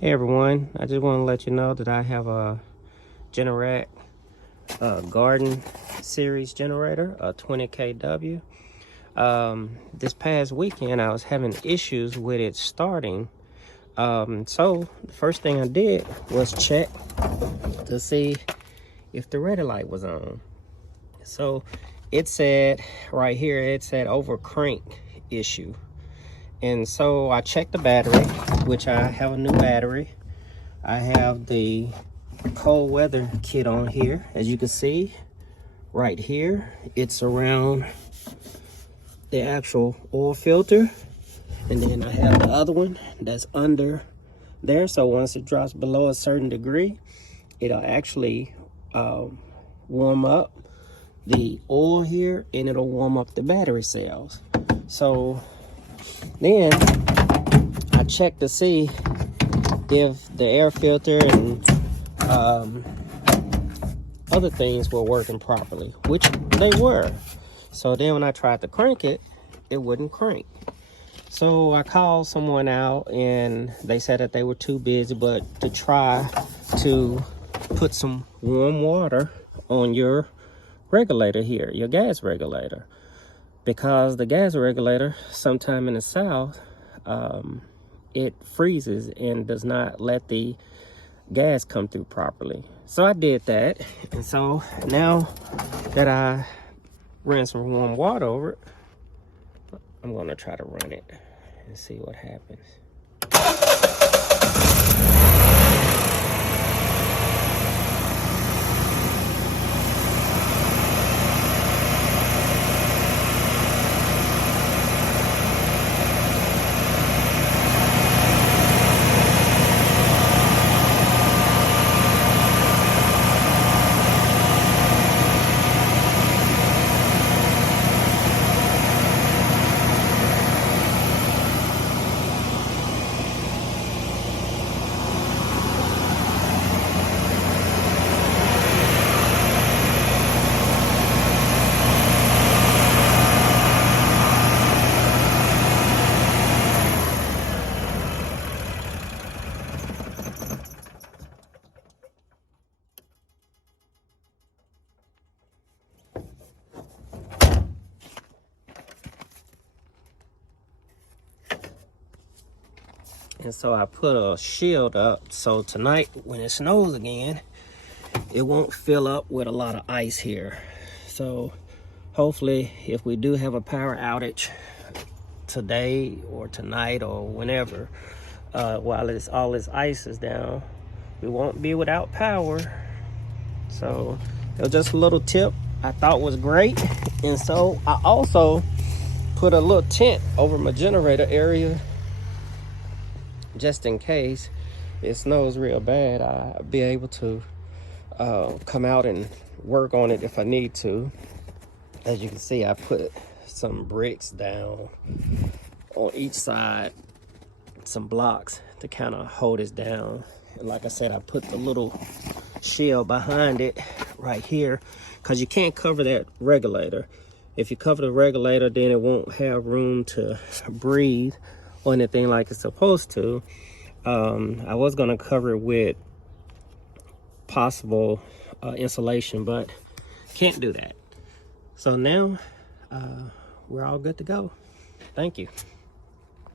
Hey everyone, I just want to let you know that I have a Generac garden series generator, a 20 kW. This past weekend I was having issues with it starting. So the first thing I did was check to see if the red light was on. So it said right here, it said over crank issue. And so I checked the battery, which I have a new battery. I have the cold weather kit on here. As you can see right here, it's around the actual oil filter. And then I have the other one that's under there. So once it drops below a certain degree, it'll actually warm up the oil here and it'll warm up the battery cells. So then I checked to see if the air filter and other things were working properly, which they were. So then when I tried to crank it, it wouldn't crank. So I called someone out and they said that they were too busy, but to try to put some warm water on your regulator here, your gas regulator, because the gas regulator sometime in the south it freezes and does not let the gas come through properly. So I did that, and so now that I ran some warm water over it, I'm gonna try to run it and see what happens. And so I put a shield up so tonight when it snows again, it won't fill up with a lot of ice here. So hopefully if we do have a power outage today or tonight or whenever, while all this ice is down, we won't be without power. So it was just a little tip I thought was great. And so I also put a little tent over my generator area just in case it snows real bad. I'll be able to come out and work on it if I need to. As you can see, I put some bricks down on each side, some blocks to kind of hold it down. And like I said, I put the little shield behind it right here because you can't cover that regulator. If you cover the regulator, then it won't have room to breathe or anything like it's supposed to. I was gonna cover it with possible insulation, but can't do that. So now we're all good to go. Thank you.